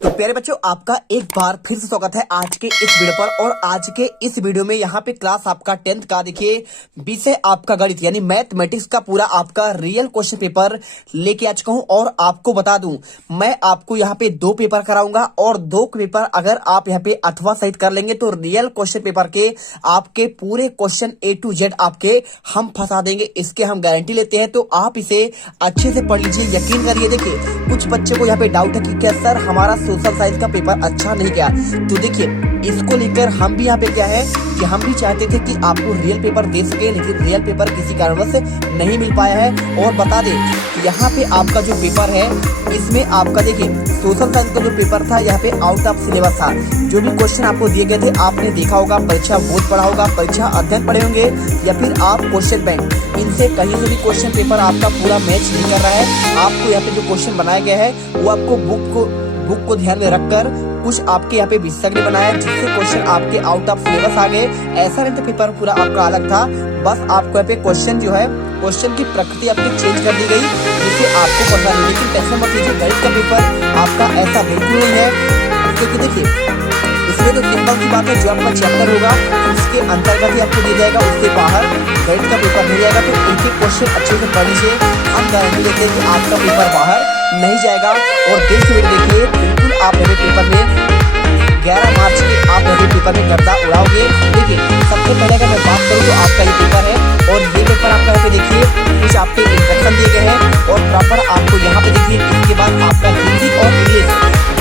तो प्यारे बच्चों, आपका एक बार फिर से स्वागत है आज के इस वीडियो पर। और आज के इस वीडियो में यहाँ पे क्लास आपका 10th का देखिए विषय आपका गणित यानी मैथमेटिक्स का पूरा आपका रियल क्वेश्चन पेपर लेके आ चुका हूँ। और आपको बता दूं, मैं आपको यहाँ पे 2 पेपर कराऊंगा और 2 पेपर अगर आप यहाँ पे अथवा सहित कर लेंगे तो रियल क्वेश्चन पेपर के आपके पूरे क्वेश्चन A to Z आपके हम फंसा देंगे, इसके हम गारंटी लेते हैं। तो आप इसे अच्छे से पढ़ लीजिए, यकीन करिए। देखिए कुछ बच्चे को यहाँ पे डाउट है कि क्या सर हमारा सोशल साइंस का पेपर अच्छा नहीं गया, तो देखिए इसको लेकर हम भी यहाँ पे क्या है कि हम भी चाहते थे कि आपको रियल पेपर दे सके, लेकिन रियल पेपर किसी कारणवश नहीं मिल पाया है। और बता दें कि यहाँ पे आपका जो पेपर है इसमें आपका देखिए सोशल साइंस का जो पेपर था यहाँ पे आउट ऑफ सिलेबस था। जो भी क्वेश्चन आपको दिए गए थे आपने देखा होगा, परीक्षा बोर्ड पढ़ा होगा, परीक्षा अध्ययन पढ़े होंगे या फिर आप क्वेश्चन बैंक, इनसे कहीं से भी क्वेश्चन पेपर आपका पूरा मैच नहीं कर रहा है। आपको यहाँ पे जो क्वेश्चन बनाया गया है वो आपको बुक को ध्यान में रखकर कुछ आपके यहाँ पे विशेषज्ञ बनाया जिससे क्वेश्चन आपके आउट ऑफ सिलेबस आ गए। ऐसा नहीं था पेपर पूरा आपका अलग था, बस आपको यहाँ पे क्वेश्चन जो है क्वेश्चन की प्रकृति आपकी चेंज कर दी गई जिससे आपको पता नहीं। लेकिन टेंशन मत लीजिए, गणित का पेपर आपका ऐसा बिल्कुल नहीं है, क्योंकि देखिए इसमें तो सिंपल सी बात है, जो आपका चैप्टर होगा उसके अंतर्गत ही आपको दिया जाएगा, उसके बाहर गणित का पेपर नहीं जाएगा। तो एक एक क्वेश्चन अच्छे से पढ़ लीजिए, हम गारंटी देते हैं कि आपका पेपर बाहर नहीं जाएगा। और देश में देखिए बिल्कुल आप मेरे पेपर में 11 मार्च के आप मेरे पेपर में गर्दा उड़ाओगे। देखिए सबसे पहले अगर मैं बात करूँ तो आपका ये पेपर है और ये पेपर आपका यहाँ पे देखिए कुछ आपके इंस्ट्रक्शन दिए गए हैं और प्रॉपर आपको यहाँ पे देखिए इसके बाद आपका हिंदी और इंग्लिश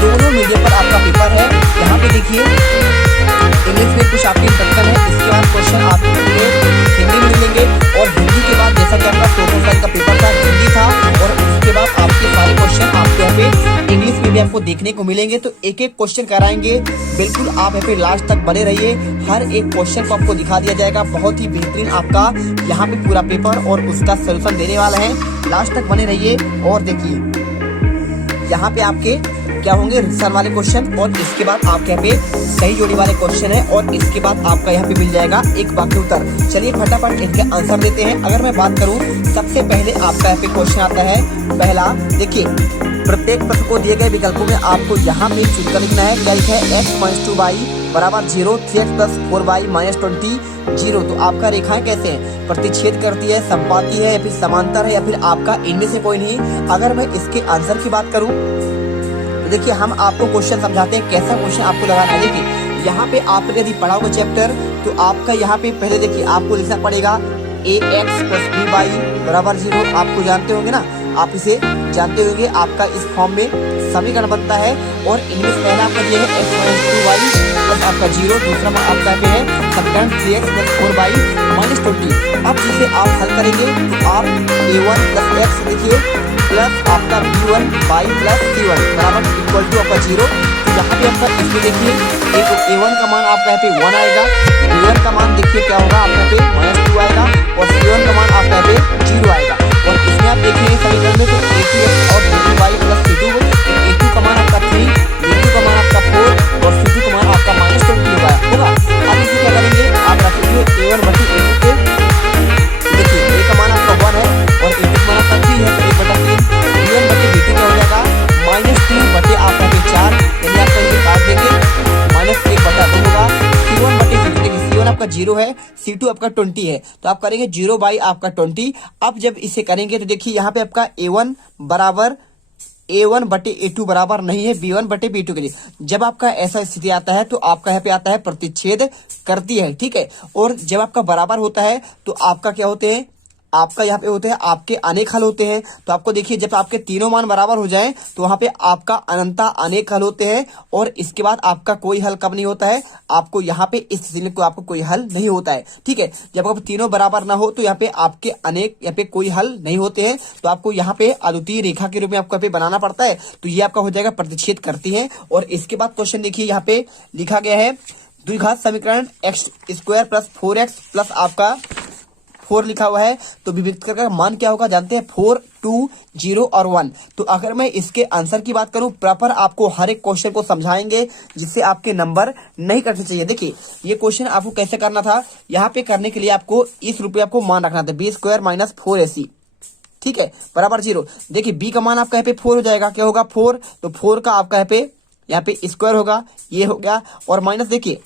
दोनों मीडियम पर आपका पेपर है। यहाँ पे देखिए इंग्लिश में कुछ आपके इंस्ट्रक्शन है, इसके बाद क्वेश्चन आपको हिंदी में मिलेंगे और हिंदी के बाद जैसा कि आपका सोशल साइंस का पेपर था हिंदी था और उसके बाद आपके सारे क्वेश्चन आपको यहाँ पे इंग्लिश में भी आपको देखने को मिलेंगे। तो एक एक क्वेश्चन कराएंगे, बिल्कुल आप यहाँ पे लास्ट तक बने रहिए, हर एक क्वेश्चन को आपको दिखा दिया जाएगा। बहुत ही बेहतरीन आपका यहाँ पे पूरा पेपर और उसका सोल्यूशन देने वाला है, लास्ट तक बने रहिए। और देखिए यहाँ पे आपके क्या होंगे रिसर्च वाले क्वेश्चन और इसके बाद आपके यहाँ पे सही जोड़ी वाले क्वेश्चन है और इसके बाद आपका यहाँ पे मिल जाएगा एक वाक्य उत्तर। चलिए फटाफट इनके आंसर देते हैं। अगर मैं बात करूँ सबसे पहले आपका यहाँ पे क्वेश्चन आता है पहला। देखिए प्रत्येक प्रश्न को दिए गए विकल्पों में आपको यहाँ पे चुनकर लिखना है। क्या लिखा है x-2y बराबर 0, 3x + 4y - 20 0। तो आपका रेखाएं कैसे हैं, प्रतिच्छेद करती है, संपाती है या फिर समांतर है या फिर आपका इनमें से कोई नहीं। अगर मैं इसके आंसर की बात करूं तो देखिए हम आपको क्वेश्चन समझाते हैं कैसा क्वेश्चन आपको लगाना है। देखिए यहाँ पे आपने यदि पढ़ा होगा चैप्टर तो आपका यहाँ पे पहले देखिए आपको लिखना पड़ेगा ax + by बराबर 0। आपको जानते होंगे ना, आप इसे जानते होंगे, आपका इस फॉर्म में समीकरण बनता है। और इनमें पहला आपका ये है x-2y प्लस आपका 0, दूसरा आपका पे है समीकरण 3x + 4y - 20। अब जिसे आप हल करेंगे तो आप a1 + x देखिए प्लस आपका b1 y + c1 बराबर इक्वल टू आपका 0। तो यहाँ पे आपका इसमें देखिए एक a1 का मान आपका यहाँ पे 1 आएगा, b1 का मान देखिए क्या होगा आपका पे -2 आएगा और c1 का मान आपका पे 0 आएगा। और इसमें आप देखेंगे समीकरण में तो a2x और b2y + c2, a2 का मान आपका 3, b2 का मान आपका 4 और c2 का मान आपका -20 होगा। अब इसे क्या करेंगे, आप रखेंगे a1 बटे a2 पे, देखिए a का मान आपका 1 है और a2 का मान आपका 3 है, तो 1/3 b1 बटे b2 क्या हो जाएगा -3 बटे आपका पे 4, यानी आपका इसे काट देंगे -1/2 होगा। c1 बटे c2, देखिए c1 आपका 0 है, c2 आपका 20 है, तो आप करेंगे 0 / आपका 20। अब जब इसे करेंगे तो देखिए यहाँ पे आपका a1 बराबर a1 बटे a2 बराबर नहीं है b1 बटे b2 के लिए। जब आपका ऐसा स्थिति आता है तो आपका यहाँ पे आता है प्रतिच्छेद करती है, ठीक है। और जब आपका बराबर होता है तो आपका क्या होते हैं, आपका यहाँ पे होते हैं आपके अनेक हल होते हैं। तो आपको देखिए जब आपके तीनों मान बराबर हो जाएं तो वहां पे आपका अनंता अनेक हल होते हैं और इसके बाद आपका कोई हल कब नहीं होता है, आपको यहाँ पे इस स्थिति में आपको कोई हल नहीं होता है, ठीक है। जब आप तीनों बराबर ना हो तो यहाँ पे आपके अनेक यहाँ पे कोई हल नहीं होते हैं, तो आपको यहाँ पे अद्वितीय रेखा के रूप में आपको यहाँ पे बनाना पड़ता है। तो ये आपका हो जाएगा प्रतिच्छेद करती है। और इसके बाद क्वेश्चन देखिए यहाँ पे लिखा गया है द्विघात समीकरण x² + 4x प्लस आपका 4 लिखा हुआ है, तो विभक्त का मान क्या होगा जानते हैं, 4, 2, 0 और 1। तो अगर मैं इसके आंसर की बात करूं प्रॉपर आपको हर एक क्वेश्चन को समझाएंगे जिससे आपके नंबर नहीं कटने चाहिए। देखिए ये क्वेश्चन आपको कैसे करना था, यहाँ पे करने के लिए आपको इस रूप में आपको मान रखना था b² - 4ac, ठीक है, बराबर 0। देखिए b का मान आपका यहाँ पे 4 हो जाएगा, क्या होगा 4, तो 4 का आपका यहाँ पे यहाँ पे स्क्वायर होगा, ये हो गया। और माइनस देखिए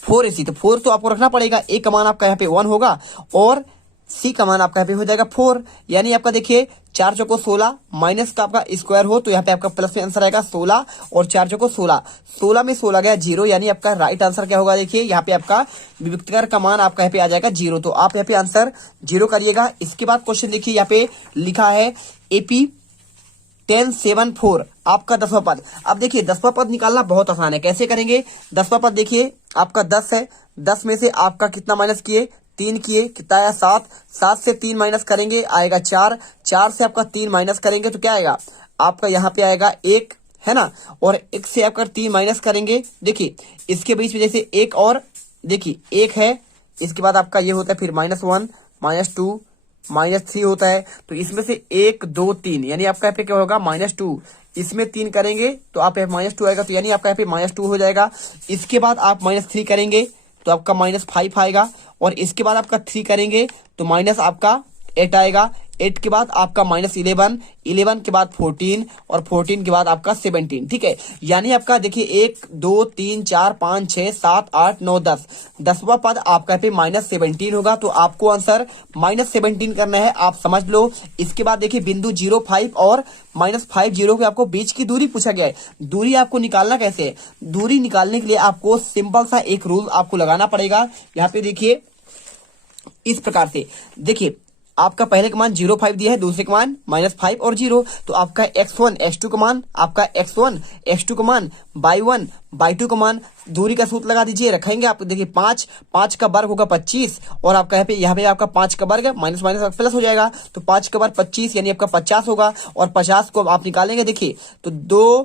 4ac, तो 4 तो आपको रखना पड़ेगा। ए का मान आपका यहाँ पे 1 होगा और सी का मान आपका यहाँ पे हो जाएगा 4। यानी आपका देखिए 4 चौको 16 माइनस का आपका स्क्वायर हो तो यहाँ पे आपका प्लस में आंसर आएगा 16 और 4 चौको 16, 16 में 16 गया 0, यानी आपका राइट आंसर क्या होगा देखिए यहाँ पे आपका विभक्तिकार का मान आपका यहाँ पे आ जाएगा 0। तो आप यहाँ पे आंसर 0 करिएगा। इसके बाद क्वेश्चन देखिए यहाँ पे लिखा है AP 1074 आपका 10वां पद। अब देखिए 10वां पद निकालना बहुत आसान है, कैसे करेंगे? 10वां पद देखिए आपका 10 है, 10 में से आपका कितना माइनस किए? 3 किए, कितना आया? 7, 7 से 3 माइनस करेंगे आएगा 4, 4 से आपका 3 माइनस करेंगे तो क्या आएगा आपका यहाँ पे आएगा 1, है ना। और 1 से आपका 3 माइनस करेंगे, देखिए इसके बीच में जैसे 1 और देखिए 1 है, इसके बाद आपका ये होता है फिर -1 -2 -3 होता है। तो इसमें से 1 2 3 यानी आपका यहाँ पे क्या होगा -2, इसमें 3 करेंगे तो आप -2 आएगा, तो यानी आपका यहाँ पे -2 हो जाएगा। इसके बाद आप -3 करेंगे तो आपका -5 आएगा और इसके बाद आपका 3 करेंगे तो माइनस आपका 8 आएगा। 8 के बाद आपका -11, 11 के बाद 14 और 14 के बाद आपका 17, ठीक है। यानी आपका देखिए 1 2 3 4 5 6 7 8 9 10, 10वां पद आपका यहाँ पे -17 होगा। तो आपको आंसर -17 करना है, आप समझ लो। इसके बाद देखिए बिंदु 05 और -50 के आपको बीच की दूरी पूछा गया है। दूरी आपको निकालना कैसे है? दूरी निकालने के लिए आपको सिंपल सा एक रूल आपको लगाना पड़ेगा। यहाँ पे देखिए इस प्रकार से, देखिए आपका पहले का मान 0,5 दिया है, दूसरे का मान -5 और 0, तो आपका x1 x2 का मान, आपका x1 x2 का मान y1 y2 का मान, दूरी का सूत्र लगा दीजिए, रखेंगे आप देखिए 5, 5 का वर्ग होगा 25 और आपका यहाँ पे आपका 5 का वर्ग माइनस माइनस प्लस हो जाएगा, तो 5 का वर्ग 25 यानी आपका 50 होगा। और 50 को आप निकालेंगे देखिए तो 2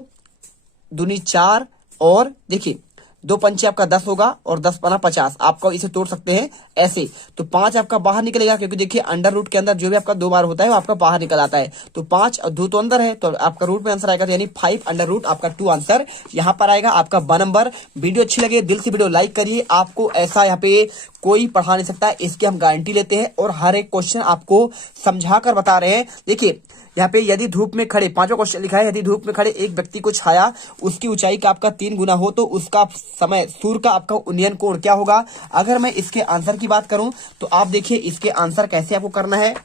दूनी 4 और देखिए 2 पंचे आपका 10 होगा और 10 पना 50, आपको इसे तोड़ सकते हैं ऐसे। तो 5 आपका बाहर निकलेगा क्योंकि देखिए अंडर रूट के अंदर जो भी आपका 2 बार होता है वो आपका बाहर निकल आता है। तो 5 और 2 तो अंदर है तो आपका रूट में आंसर आएगा, तो यानी 5 अंडर रूट आपका 2 आंसर यहाँ पर आएगा आपका 1 नंबर। वीडियो अच्छी लगे दिल से वीडियो लाइक करिए, आपको ऐसा यहाँ पे कोई पढ़ा नहीं सकता, इसकी हम गारंटी लेते हैं और हर एक क्वेश्चन आपको समझा कर बता रहे हैं। देखिए यहाँ पे यदि धूप में खड़े, 5वां क्वेश्चन लिखा है, यदि धूप में खड़े एक व्यक्ति को छाया उसकी ऊंचाई का आपका 3 गुना हो तो उसका समय सूर्य का आपका उन्नयन कोण क्या होगा? अगर मैं इसके आंसर की बात करूं तो आप देखिए इसके आंसर कैसे आपको करना है।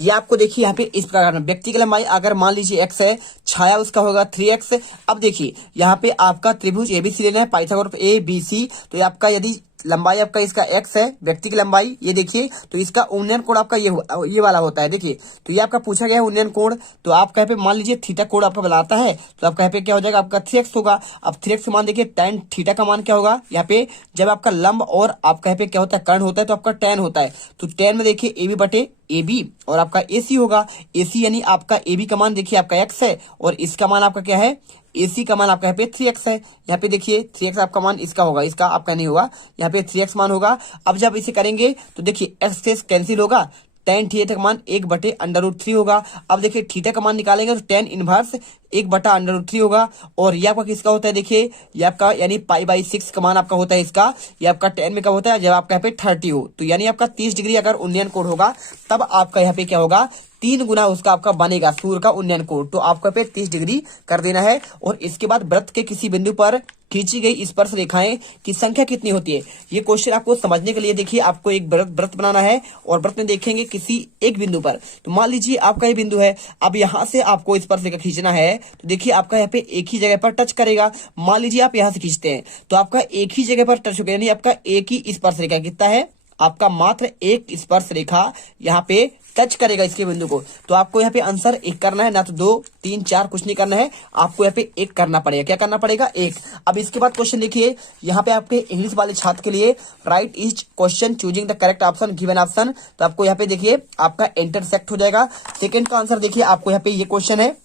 ये आपको देखिए यहाँ पे इस प्रकार, व्यक्ति की लंबाई अगर मान लीजिए x है, छाया उसका होगा 3x। अब देखिए यहाँ पे आपका त्रिभुज ABC लेना है, पाइथागोरस ABC, तो ये आपका यदि लंबाई आपका इसका x है, व्यक्ति की लंबाई ये देखिए, तो इसका उन्नयन कोण आपका ये वाला होता है। देखिए तो ये आपका पूछा गया है उन्नयन कोण, तो आप यहाँ पे मान लीजिए थीटा कोण आपका बनाता है तो आपका यहाँ पे क्या हो जाएगा आपका 3x होगा। अब 3x का मान देखिए tan थीटा का मान क्या होगा, यहाँ पे जब आपका लंब और आपका यहाँ पे क्या होता है कर्ण होता है तो आपका tan होता है, तो tan में देखिए AB बटे AB और आपका AC होगा। AC यानी आपका AB का मान देखिए आपका x है और इसका मान आपका क्या है, AC का मान आपका यहाँ पे 3x है। यहाँ पे देखिए 3x आपका मान इसका होगा, इसका आपका नहीं होगा, यहाँ पे 3x मान होगा। अब जब इसे करेंगे तो देखिए x से कैंसिल होगा, tan थीटा का मान 1/√3 होगा। अब देखिए थीटा का मान निकालेंगे तो tan इनवर्स 1/√3 होगा। और ये आपका किसका होता है, देखिए ये आपका यानी π/6 का मान आपका होता है इसका, ये आपका tan में कब होता है जब आपका यहाँ पे 30 हो, तो यानी आपका 30 डिग्री अगर उन्नयन कोण होगा तब आपका यहाँ पे क्या होगा 3 गुना उसका आपका बनेगा सूर्य का उन्नयन कोण, तो आपको पे 30 डिग्री कर देना है। और इसके बाद वृत्त के किसी बिंदु पर खींची गई स्पर्श रेखाएं की संख्या कितनी होती है? ये क्वेश्चन आपको समझने के लिए देखिए आपको एक वृत्त बनाना है और वृत्त में देखेंगे किसी एक बिंदु पर, तो मान लीजिए आपका ये बिंदु है, अब यहाँ से आपको स्पर्श रेखा खींचना है तो देखिए आपका यहाँ पे एक ही जगह पर टच करेगा। मान लीजिए आप यहाँ से खींचते हैं तो आपका एक ही जगह पर टच होगा, यानी आपका एक ही स्पर्श रेखा कितना है आपका मात्र एक स्पर्श रेखा यहाँ पे टच करेगा इसके बिंदु को। तो आपको यहाँ पे आंसर 1 करना है, ना तो 2 3 4 कुछ नहीं करना है, आपको यहाँ पे 1 करना पड़ेगा। क्या करना पड़ेगा? 1। अब इसके बाद क्वेश्चन देखिए यहाँ पे आपके इंग्लिश वाले छात्र के लिए right each question choosing the correct option given option, तो आपको यहाँ पे देखिए आपका इंटरसेक्ट हो जाएगा। सेकेंड का आंसर देखिए आपको यहाँ पे ये क्वेश्चन है,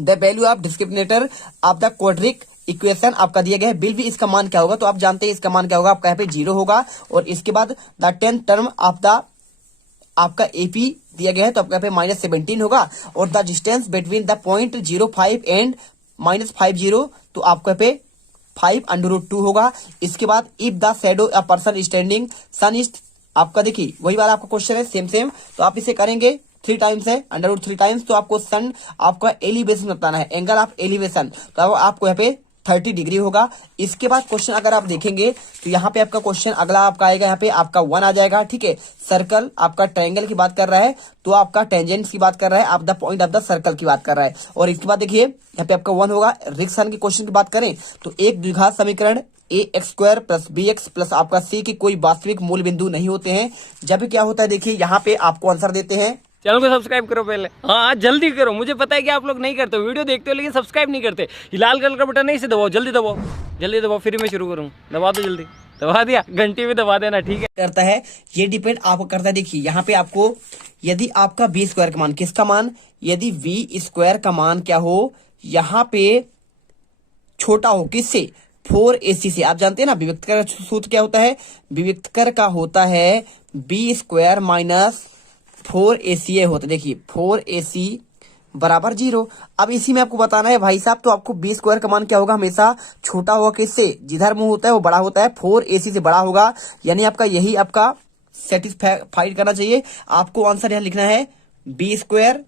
the value of discriminator of the quadric equation आपका दिया गया है, बिल भी इसका मान क्या होगा, तो आप जानते हैं इसका मान क्या होगा आपका यहाँ पे 0 होगा। और इसके बाद the 10th term of the आपका AP दिया गया है तो आपका यहाँ पे -17 होगा। और the distance between the point 05 and -50 तो आपको यहाँ पे 5√2 होगा। इसके बाद if the shadow a person standing sun is, आपका देखिए वही वाला आपका क्वेश्चन है सेम, तो आप इसे करेंगे 3 टाइम्स है, √3 टाइम्स, तो आपको सन आपका एलिवेशन बताना है, एंगल ऑफ एलिवेशन, तो आपको यहाँ पे 30 डिग्री होगा। इसके बाद क्वेश्चन अगर आप देखेंगे तो यहाँ पे आपका क्वेश्चन अगला आपका आएगा, यहाँ पे आपका 1 आ जाएगा, ठीक है। सर्कल आपका ट्रायंगल की बात कर रहा है, तो आपका टेंजेंट की बात कर रहा है, आप the point of the circle की बात कर रहा है। और इसके बाद देखिए यहाँ पे आपका 1 होगा। रिक्सन के क्वेश्चन की बात करें तो एक द्विघात समीकरण ax² + bx + आपका c के कोई वास्तविक मूल बिंदु नहीं होते हैं। जब क्या होता है देखिए यहाँ पे आपको आंसर देते हैं, चैनल को सब्सक्राइब करो पहले, हाँ जल्दी करो, मुझे पता है कि आप लोग नहीं करते हो, वीडियो देखते हो लेकिन सब्सक्राइब नहीं करते। ये लाल कलर का बटन है, इसे दबाओ, जल्दी दबाओ, जल्दी दबाओ, फिर मैं शुरू करूँ, दबा दो जल्दी, दबा दिया, घंटी भी दबा देना, ठीक है। करता है ये डिपेंड आपको करता है। देखिए यहाँ पे आपको यदि आपका b² का मान, किसका मान, यदि v² का मान क्या हो, यहाँ पे छोटा हो, किससे, 4ac से। आप जानते हैं ना विविक्तकर का सूत्र क्या होता है, विविक्तकर का होता है b² - 4ac होता है। देखिए 4ac बराबर 0। अब इसी में आपको बताना है भाई साहब, तो आपको b² का मान क्या होगा, हमेशा छोटा होगा, किससे, जिधर मुंह होता है वो बड़ा होता है, 4ac से बड़ा होगा, यानी आपका यही आपका सेटिस्फाइड करना चाहिए। आपको आंसर यहाँ लिखना है b²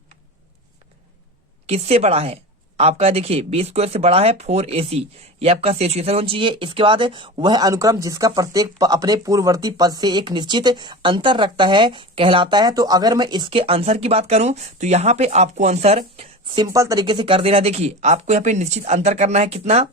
किससे बड़ा है, आपका देखिए b² से बड़ा है 4ac, ये आपका सिचुएशन होनी चाहिए। इसके बाद वह अनुक्रम जिसका प्रत्येक अपने पूर्ववर्ती पद से एक निश्चित अंतर रखता है कहलाता है। तो अगर मैं इसके आंसर की बात करूं तो यहाँ पे आपको आंसर सिंपल तरीके से कर देना है। देखिए आपको यहाँ पे निश्चित अंतर करना है, कितना,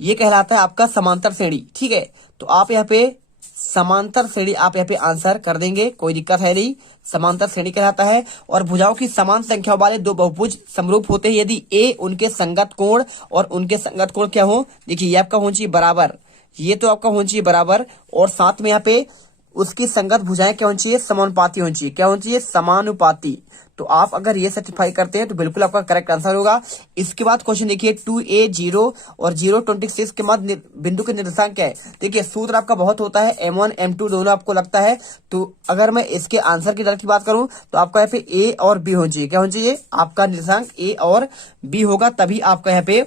ये कहलाता है आपका समांतर श्रेणी, ठीक है। तो आप यहाँ पे समांतर श्रेणी आप यहाँ पे आंसर कर देंगे, कोई दिक्कत है नहीं, समांतर श्रेणी कहलाता है। और भुजाओं की समान संख्याओं वाले दो बहुभुज समरूप होते हैं यदि ए उनके संगत कोण और उनके संगत कोण क्या हो, देखिए ये आपका होना चाहिए बराबर, ये तो आपका होना चाहिए बराबर, और साथ में यहाँ पे उसकी संगत भुजाएं क्या होनी चाहिए, समानुपाती होनी चाहिए, क्या होनी चाहिए, समानुपाती। तो आप अगर ये सर्टिफाई करते हैं तो बिल्कुल आपका करेक्ट आंसर होगा। इसके बाद क्वेश्चन देखिए 2a 0 और 0.26 के मध्य बिंदु के निर्देशांक क्या है। देखिए सूत्र आपका बहुत होता है, m1 m2 दोनों आपको लगता है। तो अगर मैं इसके आंसर की तरफ की बात करूं तो आपका यहाँ पे a और b होना चाहिए, क्या होना चाहिए, आपका निर्देशांक a और b होगा, तभी आपका यहाँ पे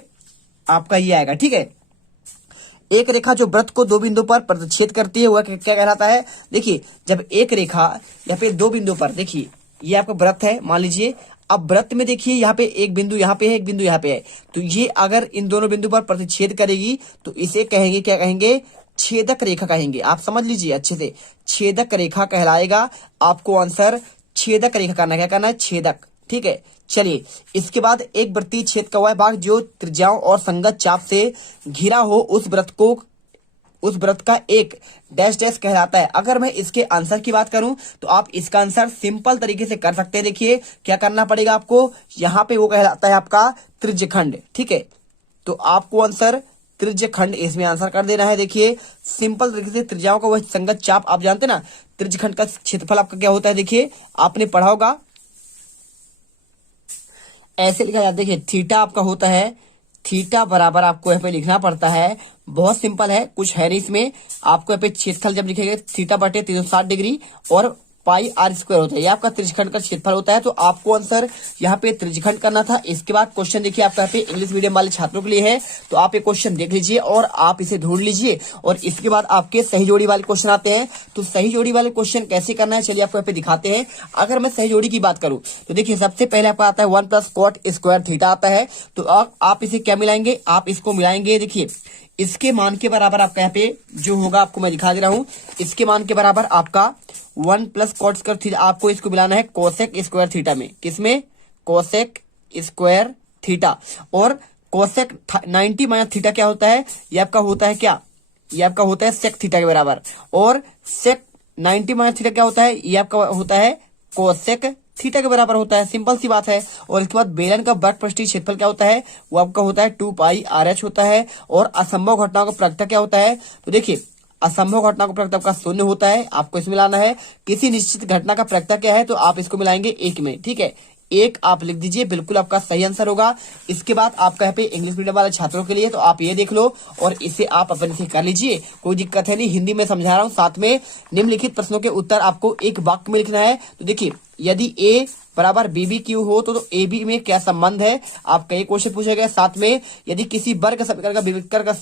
आपका ये आएगा, ठीक है। एक रेखा जो वृत्त को दो बिंदु पर प्रतिच्छेद करती है वह क्या कहलाता है। देखिए जब एक रेखा यहाँ पे दो बिंदु पर, देखिए ये आपका वृत्त है मान लीजिए, अब वृत्त में देखिए यहाँ पे एक बिंदु यहाँ पे है, एक बिंदु यहाँ पे है, तो ये अगर इन दोनों बिंदु पर प्रतिच्छेद करेगी तो इसे कहेंगे, क्या कहेंगे, छेदक रेखा कहेंगे। आप समझ लीजिए अच्छे से, छेदक रेखा कहलाएगा। आपको आंसर छेदक रेखा करना, क्या करना है, छेदक, ठीक है। चलिए इसके बाद एक वृत्तीय छेद का वह भाग जो त्रिज्याओं और संगत चाप से घिरा हो उस वृत्त का एक डैश डैश कहलाता है। अगर मैं इसके आंसर की बात करूं तो आप इसका आंसर सिंपल तरीके से कर सकते हैं। देखिए क्या करना पड़ेगा आपको, यहाँ पे वो कहलाता है आपका त्रिज्यखंड, ठीक है। तो आपको आंसर त्रिज्यखंड इसमें आंसर कर देना है। देखिए सिंपल तरीके से त्रिज्याओं का वह संगत चाप, आप जानते ना त्रिज्यखंड का क्षेत्रफल आपका क्या होता है, देखिए आपने पढ़ा होगा, ऐसे लिखा जाता है। देखिए थीटा आपका होता है, थीटा बराबर आपको यहाँ पे लिखना पड़ता है, बहुत सिंपल है, कुछ है नहीं इसमें। आपको यहाँ पे क्षेत्रफल जब लिखेंगे थीटा बटे 360 डिग्री और पाई r² होता है, ये आपका त्रिज्यखंड का क्षेत्रफल होता है। तो आपको आंसर यहाँ पे त्रिज्यखंड करना था। इसके बाद क्वेश्चन देखिए आपका यहाँ पे इंग्लिश मीडियम वाले छात्रों के लिए है, तो आप ये क्वेश्चन देख लीजिए और आप इसे ढूंढ लीजिए। और इसके बाद आपके सही जोड़ी वाले क्वेश्चन आते हैं। तो सही जोड़ी वाले क्वेश्चन कैसे करना है चलिए आपको यहाँ पे दिखाते हैं। अगर मैं सही जोड़ी की बात करूं तो देखिए सबसे पहले आपका आता है 1 + cot² थीटा आता है। तो आप इसे क्या मिलाएंगे, आप इसको मिलाएंगे, देखिए इसके मान के बराबर आपका यहाँ पे जो होगा आपको मैं दिखा दे रहा हूं, इसके मान के बराबर आपका 1 + cot² थीटा, आपको इसको मिलाना है cosec² थीटा में, किसमें, cosec² थीटा। और cosec 90 - थीटा क्या होता है, ये आपका होता है क्या, ये आपका होता है sec थीटा के बराबर। और sec 90 - थीटा क्या होता है, ये आपका होता है cosec थीटा के बराबर होता है, सिंपल सी बात है। और इसके बाद बेलन का वर्ग पृष्ठीय क्षेत्रफल क्या होता है, वो आपका होता है 2 पाई RH होता है। और असंभव घटनाओं का प्रगटा क्या होता है, तो देखिए असंभव घटना का प्रगटा आपका 0 होता है, आपको इसमें मिलाना है। किसी निश्चित घटना का प्रगटा क्या है, तो आप इसको मिलाएंगे 1 में, ठीक है, 1 आप लिख दीजिए, बिल्कुल आपका सही आंसर होगा। इसके बाद आपका यहाँ पे इंग्लिश मीडियम वाले छात्रों के लिए तो आप ये देख लो और इसे आप अपने से कर लीजिए, कोई दिक्कत है नहीं, हिंदी में समझा रहा हूँ। साथ में निम्नलिखित प्रश्नों के उत्तर आपको एक वाक्य में लिखना है। तो देखिए यदि a बराबर BBQ हो तो AB में क्या संबंध है, आपका ये क्वेश्चन पूछा गया। साथ में यदि किसी वर्ग समीकरण का विविक्तर का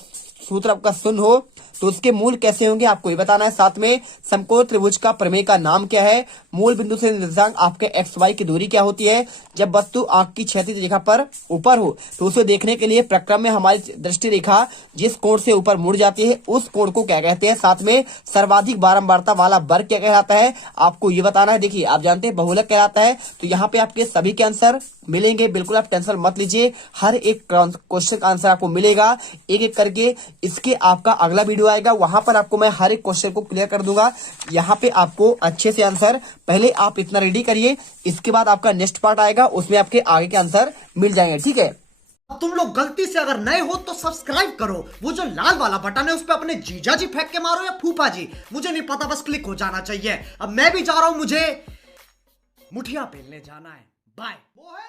सूत्र आपका शून्य हो तो उसके मूल कैसे होंगे आपको ये बताना है। साथ में समकोण त्रिभुज का प्रमेय का नाम क्या है, मूल बिंदु से निर्देशांक आपके एक्स वाई की दूरी क्या होती है, जब वस्तु आंख की क्षैतिज रेखा पर ऊपर हो तो उसे देखने के लिए प्रक्रम में हमारी दृष्टि रेखा जिस कोण से ऊपर मुड़ जाती है उस कोण को क्या कहते हैं। साथ में सर्वाधिक बारंबारता वाला वर्ग क्या कहलाता है आपको ये बताना है। देखिए आप जानते हैं बहुलक कहलाता है। तो यहाँ पे आपके सभी के आंसर मिलेंगे, बिल्कुल आप टेंशन मत लीजिए, हर एक क्वेश्चन का आंसर आपको मिलेगा एक एक करके। इसके आपका अगला वीडियो आएगा, वहां पर आपको मैं हर एक क्वेश्चन को क्लियर कर दूंगा। यहाँ पे आपको अच्छे से आंसर, पहले आप इतना रेडी करिए, इसके बाद आपका नेक्स्ट पार्ट आएगा, उसमें आपके आगे के आंसर मिल जाएंगे। ठीक है, तुम लोग गलती से अगर नए हो तो सब्सक्राइब करो, वो जो लाल वाला बटन है उस पर अपने जीजा जी फेंक के मारो या फूफा जी, मुझे नहीं पता, बस क्लिक हो जाना चाहिए। अब मैं भी जा रहा हूं, मुझे मुठिया पेलने जाना है। बाय। वो है